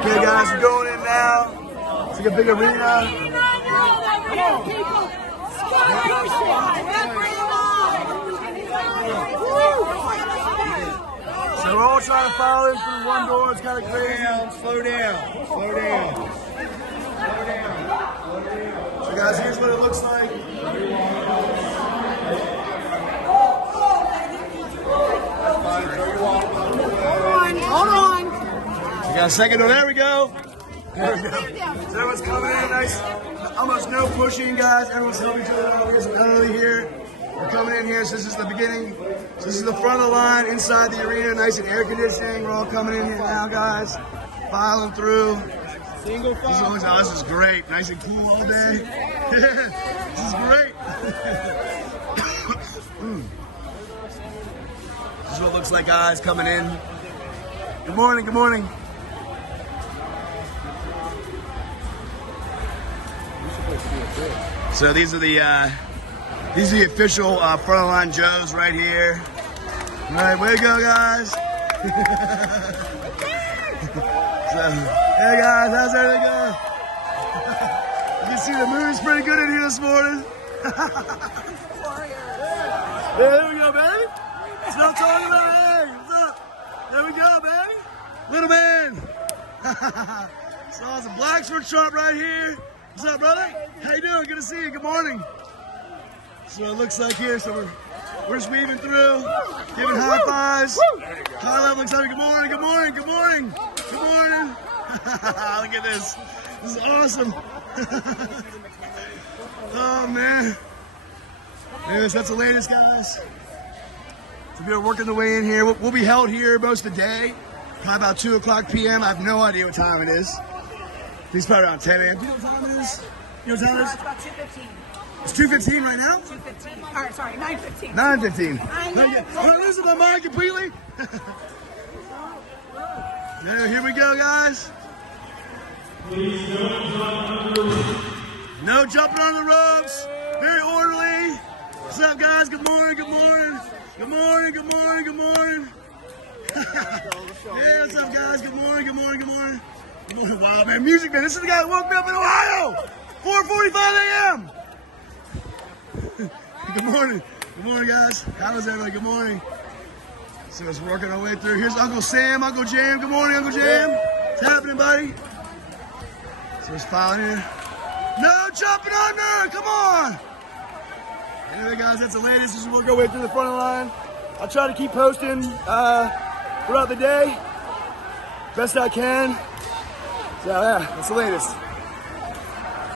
Okay, guys, we're going in now. It's like a big arena. So we're all trying to follow in through one door. It's kind of crazy. Slow down. Slow down. So guys, here's what it looks like. Hold on. We got a second. Oh, there we go. There we go. So everyone's coming in nice. Almost no pushing, guys. Everyone's helping each other out. We got some elderly here. We're coming in here. So this is the beginning. So this is the front of the line inside the arena. Nice and air conditioning. We're all coming in here now, guys. Filing through. Single file. This is great. Nice and cool all day. This is great. This is what it looks like, guys, coming in. Good morning, good morning. So these are the official front of the line Joes right here. All right, way to go, guys. So, hey guys, how's everything going? You can see the moon's pretty good in here this morning. There we go, baby. That's what I'm talking about. Hey, what's up? There we go, baby. Little man. So it's a Blacksford shop right here. What's up, brother? How you doing? Good to see you. Good morning. So it looks like here. So we're just weaving through, giving high fives. High level excitement. Good morning. Good morning. Good morning. Good morning. Look at this. This is awesome. Oh man. Anyways, that's the latest, guys. So we're working the way in here. We'll be held here most of the day. Probably about 2 o'clock p.m. I have no idea what time it is. It's probably around 10 a.m. Do you know what time it is? You know what time it is? It's about 2:15. It's 2:15 right now? 2:15. Or sorry, 9:15. 9:15. I know. I'm losing my mind completely. Yeah, here we go, guys. No jumping on the ropes. Very orderly. What's up, guys? Good morning. Good morning. Good morning. Good morning. Good morning. Hey, what's up, guys? Good morning. Good morning. Good morning. Good morning. Wow, man, music man. This is the guy that woke me up in Ohio. 4:45 a.m. Good morning. Good morning, guys. How is everybody? Good morning. So it's working our way through. Here's Uncle Sam, Uncle Jam. Good morning, Uncle Jam. What's happening, buddy? So it's filing here. No jumping under. Come on. Anyway, guys, that's the latest. This is working our way through the front of the line. I'll try to keep posting throughout the day, best I can. So yeah, that's the latest.